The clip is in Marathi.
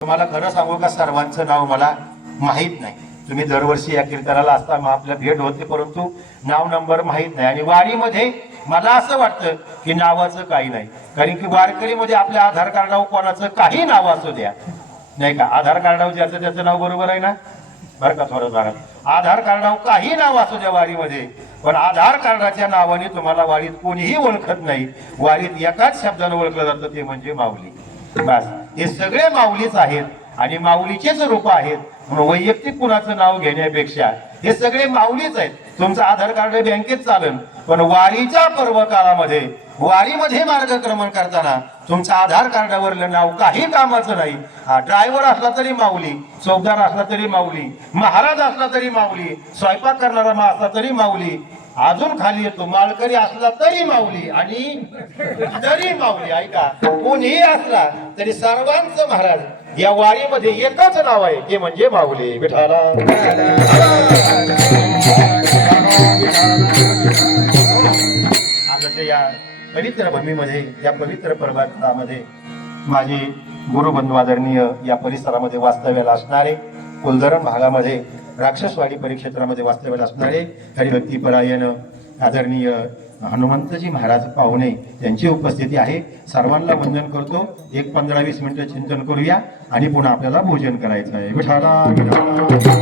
तुम्हाला खरं सांगू का? सर्वांचं नाव मला माहीत नाही. तुम्ही दरवर्षी या कीर्तनाला असता मग आपल्या भेट होते परंतु नाव नंबर माहीत नाही. आणि वारीमध्ये मला असं वाटतं की नावाचं काही नाही. कारण की वारकरीमध्ये आपल्या आधार कार्डावर कोणाचं काही नाव असू द्या. नाही का? आधार कार्डावर ज्याचं त्याचं नाव बरोबर आहे ना? बरं का थोडं बरं आधार कार्डावर काही नाव असू द्या वारीमध्ये. पण आधार कार्डाच्या नावाने तुम्हाला वारीत कोणीही ओळखत नाही. वारीत एकाच शब्दानं ओळखलं जातं ते म्हणजे माऊली. बस. हे सगळे माऊलीच आहेत आणि माऊलीचेच रूप आहेत. म्हणून वैयक्तिक कुणाचं नाव घेण्यापेक्षा हे सगळे माऊलीच आहेत. तुमचं आधार कार्ड बँकेत चालन पण वारीच्या पर्व काळामध्ये वारीमध्ये मार्गक्रमण करताना तुमचं आधार कार्डावरलं नाव काही कामाचं नाही. हा ड्रायव्हर असला तरी माऊली चौकदार असला तरी माऊली महाराज असला तरी माऊली स्वयंपाक करणारा मा असला तरी माऊली अजून खाली येतो. माळकरी असला तरी माऊली आणि तरी माऊली ऐका कोणीही असला तरी सर्वांचं महाराज या वारीमध्ये एकच नाव आहे ते म्हणजे माऊली विठाला या पवित्र भूमीमध्ये या पवित्र पर्वतामध्ये माझे गुरुबंधू आदरणीय या परिसरामध्ये वास्तव्याला असणारे कुलधरण भागामध्ये राक्षसवाडी परिक्षेत्रामध्ये वास्तव्यात असणारे हरिभक्तीपरायण आदरणीय हनुमंतजी महाराज पाहुणे त्यांची उपस्थिती आहे. सर्वांना वंदन करतो. एक पंधरा वीस मिनिटं चिंतन करूया आणि पुन्हा आपल्याला भोजन करायचं आहे. विठाला